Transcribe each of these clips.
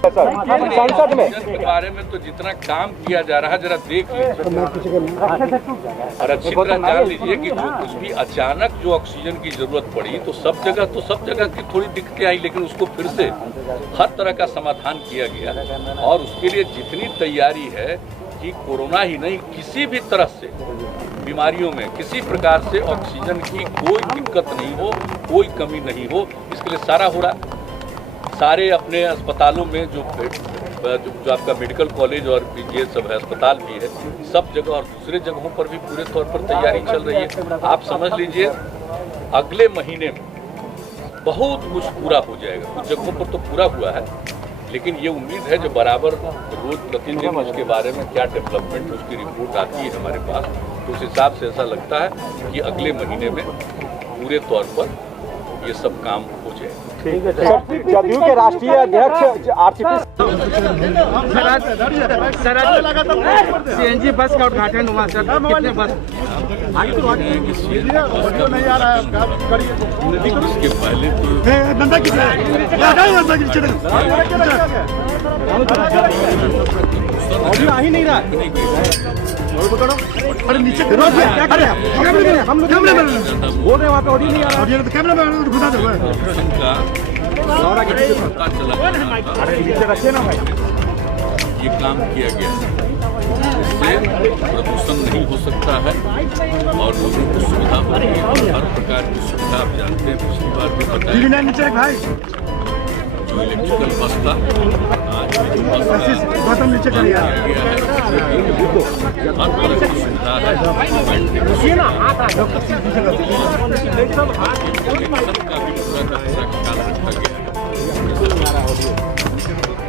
संसद में के बारे में तो जितना काम किया जा रहा है जरा देख लीजिए और अच्छी तरह जान लीजिए कि जो कुछ भी अचानक जो ऑक्सीजन की जरूरत पड़ी तो सब जगह की थोड़ी दिक्कतें आई, लेकिन उसको फिर से हर तरह का समाधान किया गया और उसके लिए जितनी तैयारी है कि कोरोना ही नहीं किसी भी तरह से बीमारियों में किसी प्रकार से ऑक्सीजन की कोई दिक्कत नहीं हो, कोई कमी नहीं हो, इसके लिए सारा हो रहा। सारे अपने अस्पतालों में जो आपका मेडिकल कॉलेज और ये सब है, अस्पताल भी है, सब जगह और दूसरे जगहों पर भी पूरे तौर पर तैयारी चल रही है। आप समझ लीजिए अगले महीने में बहुत कुछ पूरा हो जाएगा। कुछ जगहों पर तो पूरा हुआ है, लेकिन ये उम्मीद है जो बराबर रोज प्रतिदिन उसके बारे में क्या डेवलपमेंट उसकी रिपोर्ट आती है हमारे पास, तो उस हिसाब से ऐसा लगता है कि अगले महीने में पूरे तौर पर ये सब काम हो जाएगा। ठीक है जदयू के राष्ट्रीय अध्यक्ष आरसीपी सीएनजी बस का उद्घाटन हुआ सर, कितने बस इसके पहले तो आ ही नहीं रहा। अरे नीचे हम बोल रहे वहाँ पे ऑडियो नहीं आ रहा। तो कैमरा में घुसा दो रखिए ना भाई। ये काम किया गया, इससे प्रदूषण नहीं हो सकता है और लोगों को सुविधा होगी। हर प्रकार की सुविधा आप जानते हैं, पिछली बार भी बताया जो इलेक्ट्रिकल बस था, आज भी बस का किया गया है। हर तरह की सुविधा है, का भी पूरा का पूरा ख्याल रखा गया है।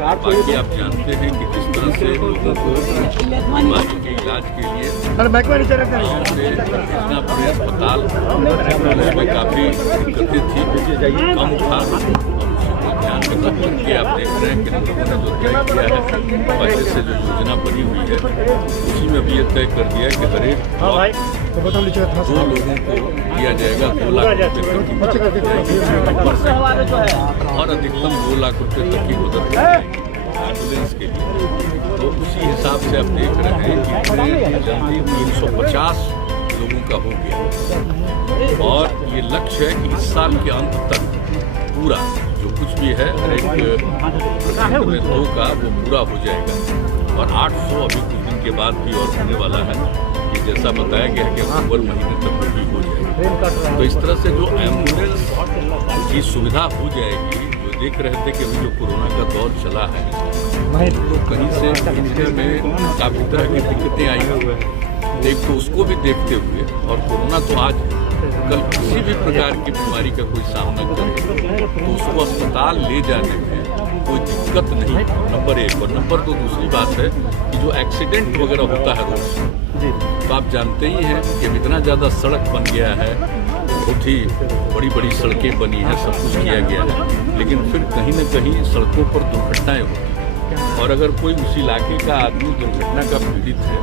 बाकी आप जानते हैं कि किस तरह से लोगों को बीमारी के इलाज के लिए गाँव से इतना बड़े अस्पताल उसमें काफ़ी दिक्कतें थी, कम था। ध्यान में रख करके आप देख रहे हैं कि हम लोगों ने जो तय किया है, पहले से जो योजना बनी हुई है उसी में भी ये तय कर दिया है कि हरेक 2 लोगों को दिया जाएगा 2 लाख रुपये तक की मदद दी जाएगी और अधिकतम 2 लाख रुपये तक की मदद दी जाएगी एम्बुलेंस के लिए। तो उसी हिसाब से आप देख रहे हैं कि जल्दी 350 लोगों का हो गया और ये लक्ष्य है कि इस साल के अंत तक पूरा जो कुछ भी है हर एक प्रखंड में 2 का वो पूरा हो जाएगा और 800 अभी कुछ दिन के बाद भी और होने वाला है कि जैसा बताया गया है कि अक्टूबर महीने तक वो भी हो जाएगा। तो इस तरह से जो एम्बुलेंस की सुविधा हो जाएगी, जो देख रहे थे कि अभी जो कोरोना का दौर चला है तो कहीं से भेजने में काफ़ी तरह की दिक्कतें आई हैं। एक तो उसको भी देखते हुए और कोरोना तो आज कल किसी भी प्रकार की बीमारी का कोई सामना करे तो उसको अस्पताल ले जाने में कोई दिक्कत नहीं, नंबर 1। और नंबर 2 दूसरी बात है कि जो एक्सीडेंट वगैरह होता है रोज, तो आप जानते ही हैं कि इतना ज़्यादा सड़क बन गया है, बहुत ही बड़ी बड़ी सड़कें बनी हैं, सब कुछ किया गया है, लेकिन फिर कहीं न कहीं सड़कों पर दुर्घटनाएँ होती और अगर कोई उस इलाके का आदमी दुर्घटना का पीड़ित है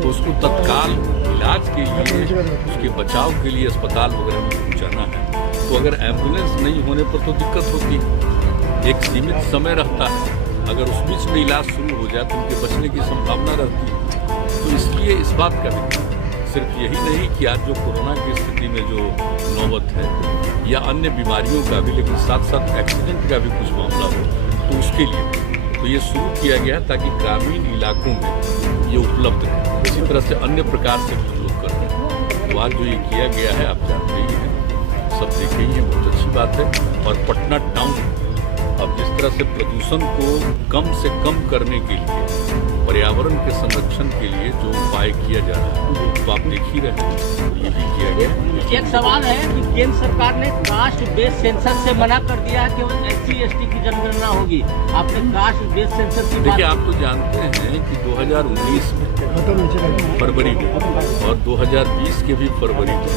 तो उसको तत्काल इलाज के लिए, उसके बचाव के लिए अस्पताल वगैरह में पहुंचाना है, तो अगर एम्बुलेंस नहीं होने पर तो दिक्कत होती। एक सीमित समय रहता है, अगर उस बीच में इलाज शुरू हो जाए तो उनके बचने की संभावना रहती है। तो इसलिए इस बात का भी सिर्फ यही नहीं कि आज जो कोरोना की स्थिति में जो नौबत है या अन्य बीमारियों का भी, लेकिन साथ साथ एक्सीडेंट का भी कुछ मामला हो तो उसके लिए तो ये शुरू किया गया ताकि ग्रामीण इलाकों में ये उपलब्ध है। इसी तरह से अन्य प्रकार से भी लोग कर रहे हैं। तो आज जो ये किया गया है आप जानते ही हैं, सब देखे ही हैं, बहुत अच्छी बात है। और पटना टाउन अब जिस तरह से प्रदूषण को कम से कम करने के लिए, पर्यावरण के संरक्षण के लिए जो उपाय किया जा रहा है तो आप देख ही रहे हैं, ये भी किया गया। एक सवाल है कि केंद्र सरकार ने कास्ट बेस्ड सेंसस से मना कर दिया है कि SC/ST की जनगणना होगी। आपने कास्ट बेस्ड सेंसस की देखिए, आप तो जानते हैं कि 2019 में फरवरी में और 2020 के भी फरवरी में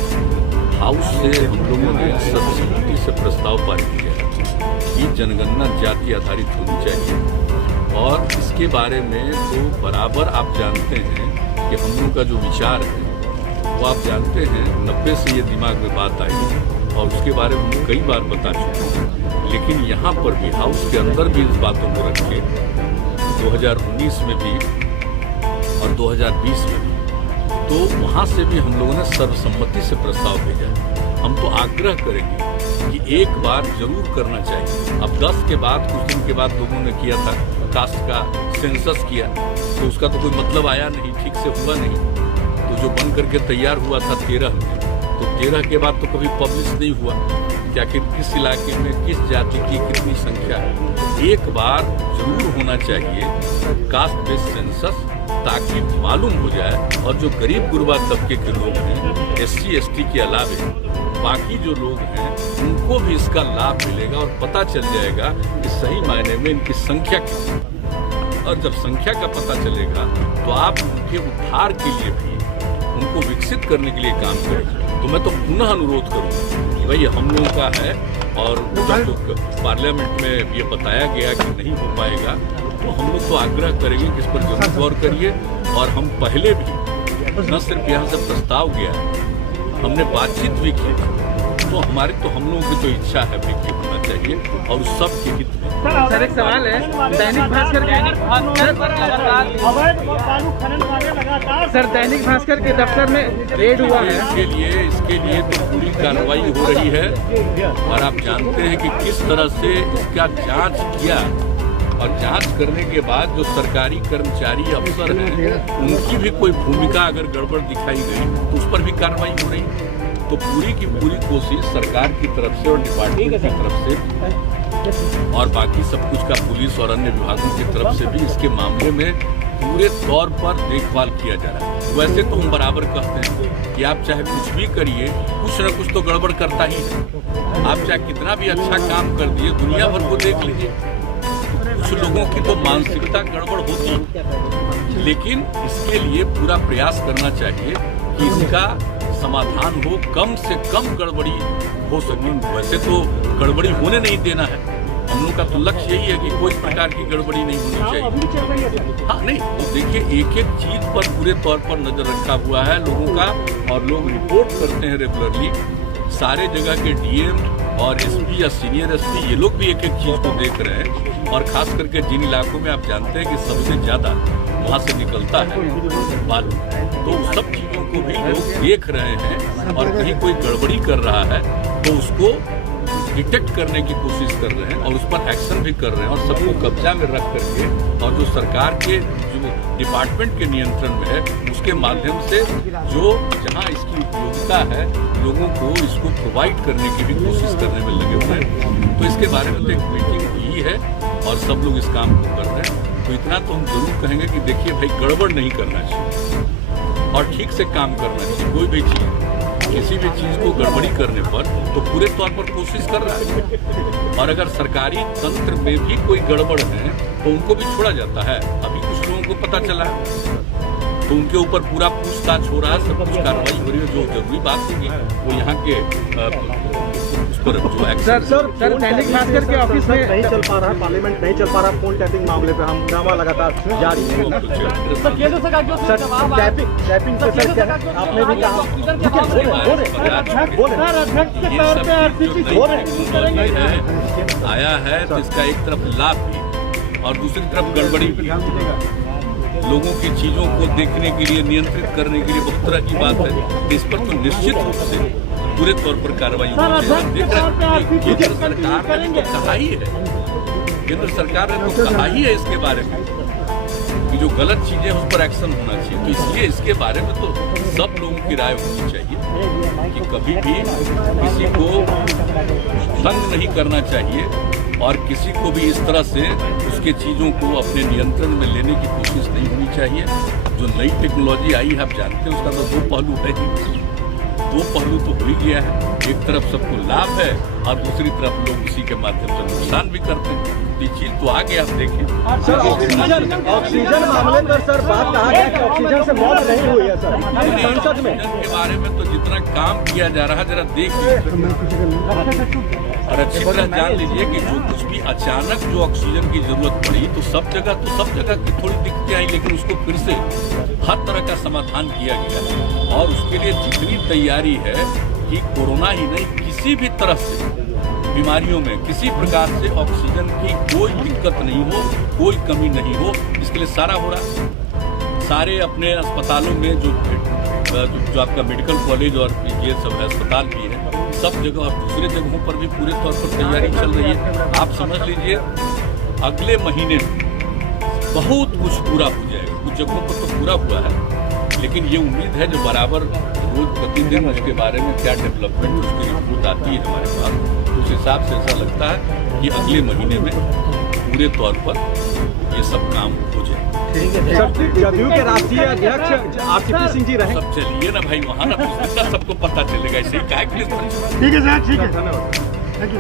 हाउस से हम लोगों ने सर्वसम्मति से प्रस्ताव पारित किया कि जनगणना जाति आधारित होनी चाहिए और इसके बारे में तो बराबर आप जानते हैं कि हम लोग का जो विचार है वो आप जानते हैं 90 से ये दिमाग में बात आई और उसके बारे में हम कई बार बता चुके हैं। लेकिन यहाँ पर भी हाउस के अंदर भी इस बातों को रखे 2019 में भी और 2020 में भी, तो वहाँ से भी हम लोगों ने सर्वसम्मति से प्रस्ताव भेजा है। हम तो आग्रह करेंगे कि एक बार जरूर करना चाहिए। अब 10 के बाद कुछ दिन के बाद लोगों ने किया था कास्ट का सेंसस किया, तो उसका तो कोई मतलब आया नहीं, ठीक से हुआ नहीं। तो जो बन करके तैयार हुआ था 13 में, तो 13 के बाद तो कभी पब्लिश नहीं हुआ कि आखिर किस इलाके में किस जाति की कितनी संख्या है। एक बार जरूर होना चाहिए कास्ट बेस्ड सेंसस, ताकि मालूम हो जाए और जो गरीब गुरबा तबके के लोग हैं, SC ST के अलावे बाकी जो लोग हैं, उनको भी इसका लाभ मिलेगा और पता चल जाएगा कि सही मायने में इनकी संख्या कितनी है। और जब संख्या का पता चलेगा तो आप उनके उद्धार के लिए भी, उनको विकसित करने के लिए काम करें। तो मैं तो पुनः अनुरोध करूँगा कि भाई हम लोगों का है, और जब पार्लियामेंट में ये बताया गया कि नहीं हो पाएगा, तो हम लोग तो आग्रह करेंगे कि इस पर जरूर गौर करिए। और हम पहले भी न सिर्फ यहाँ से प्रस्ताव गया है, हमने बातचीत भी की, तो हमारे तो हम लोगों की तो इच्छा है भी कि होना चाहिए और उस सब के हित में। सर एक सवाल है, दैनिक भास्कर के दफ्तर में रेड हुआ है। इसके लिए तो पूरी कार्रवाई हो रही है और आप जानते हैं कि किस तरह से इसका जांच किया, और जांच करने के बाद जो सरकारी कर्मचारी अफसर हैं, उनकी भी कोई भूमिका अगर गड़बड़ दिखाई गई तो उस पर भी कार्रवाई हो रही है। तो पूरी की पूरी कोशिश सरकार की तरफ से और डिपार्टमेंट की तरफ से और बाकी सब कुछ का पुलिस और अन्य विभागों की तरफ से भी इसके मामले में पूरे तौर पर देखभाल किया जा रहा है। वैसे तो हम बराबर कहते हैं कि आप चाहे कुछ भी करिए, कुछ न कुछ तो गड़बड़ करता ही है। आप चाहे कितना भी अच्छा काम कर दिए, दुनिया भर को देख लीजिए, कुछ लोगों की तो मानसिकता गड़बड़ होती है। लेकिन इसके लिए पूरा प्रयास करना चाहिए कि इसका समाधान हो, कम से कम गड़बड़ी हो सके। वैसे तो गड़बड़ी होने नहीं देना है, हम लोग का तो लक्ष्य यही है कि कोई प्रकार की गड़बड़ी नहीं होनी चाहिए। हाँ नहीं, तो देखिए एक एक चीज पर पूरे तौर पर नजर रखा हुआ है लोगों का, और लोग रिपोर्ट करते हैं रेगुलरली। सारे जगह के DM और SP या सीनियर SP ये लोग भी एक एक चीज को देख रहे हैं, और खास करके जिन इलाकों में आप जानते हैं कि सबसे ज्यादा वहाँ से निकलता है बालू, तो उस सब चीजों को भी लोग देख रहे हैं, और कहीं कोई गड़बड़ी कर रहा है तो उसको डिटेक्ट करने की कोशिश कर रहे हैं और उस पर एक्शन भी कर रहे हैं, और सबको कब्जा में रख करके, और जो सरकार के जो डिपार्टमेंट के नियंत्रण में है उसके माध्यम से जो जहां इसकी उपयोगिता है, लोगों को इसको प्रोवाइड करने की भी कोशिश करने में लगे हुए हैं। तो इसके बारे में तो एक मीटिंग हुई है और सब लोग इस काम को कर रहे हैं। तो इतना तो हम जरूर कहेंगे कि देखिए भाई, गड़बड़ नहीं करना चाहिए और ठीक से काम करना चाहिए। कोई भी चीज, किसी भी चीज को गड़बड़ी करने पर तो पूरे तौर पर कोशिश कर रहा है, और अगर सरकारी तंत्र में भी कोई गड़बड़ है तो उनको भी छोड़ा जाता है। अभी कुछ लोगों को पता चला तो उनके ऊपर पूरा पूछताछ हो रहा है, सब कुछ कार्रवाई हो रही है। जो जरूरी बात होगी वो यहाँ के उस पर जो सर दैनिक भास्कर के ऑफिस में नहीं चल पा रहा है, पार्लियामेंट नहीं चल पा रहा, फोन टैपिंग मामले पे हम ड्रामा लगातार जारी है। टैपिंग से सर क्या आपने भी कहा, आया है तो इसका एक तरफ लाभ भी और दूसरी तरफ गड़बड़ी भी। लोगों की चीजों को देखने के लिए, नियंत्रित करने के लिए बहुत तरह की बात है। इस पर तो निश्चित रूप से पूरे तौर पर कार्रवाई होनी चाहिए। केंद्र सरकार ने तो कहा ही है, केंद्र सरकार ने तो कहा ही है इसके बारे में कि जो गलत चीजें उस पर एक्शन होना चाहिए। तो इसलिए इसके बारे में तो सब लोगों की राय होनी चाहिए कि कभी भी किसी को तंग नहीं करना चाहिए और किसी को भी इस तरह से उसके चीज़ों को अपने नियंत्रण में लेने की कोशिश नहीं होनी चाहिए। जो नई टेक्नोलॉजी आई है, आप जानते हैं उसका तो दो पहलू है ही, दो पहलू तो हो ही गया है। एक तरफ सबको लाभ है और दूसरी तरफ लोग इसी के माध्यम से नुकसान भी करते हैं। ये चीज तो आगे आप देखें। सर ऑक्सीजन मामले पर सर बात कहा गया कि ऑक्सीजन से मौत नहीं हुई है सर संसद में। ऑक्सीजन के बारे में तो जितना काम किया जा रहा है जरा देख लीजिए और अच्छी तरह जान लीजिए कि जो कुछ भी अचानक जो ऑक्सीजन की जरूरत पड़ी तो सब जगह की थोड़ी दिक्कतें आई, लेकिन उसको फिर से हर तरह का समाधान किया गया और उसके लिए जितनी तैयारी है कि कोरोना ही नहीं, किसी भी तरह से बीमारियों में किसी प्रकार से ऑक्सीजन की कोई दिक्कत नहीं हो, कोई कमी नहीं हो, इसके लिए सारा हो रहा है। सारे अपने अस्पतालों में जो आपका मेडिकल कॉलेज और ये सब अस्पताल भी है, सब जगह और दूसरे जगहों पर भी पूरे तौर पर तैयारी चल रही है। आप समझ लीजिए अगले महीने बहुत कुछ पूरा हो जाएगा। कुछ जगहों पर तो पूरा हुआ है, लेकिन ये उम्मीद है जो बराबर रोज प्रतिदिन उसके बारे में क्या डेवलपमेंट उसकी रिपोर्ट आती है हमारे पास, उस हिसाब से ऐसा लगता है कि अगले महीने में पूरे तौर पर ये सब काम हो जाए। सर, जदयू के राष्ट्रीय अध्यक्ष आरसीपी सिंह जी रहे। सब चलिए ना भाई, वहाँ ना सबको पता चलेगा, ऐसे ही क्या ठीक है सर, ठीक है, धन्यवाद, थैंक यू।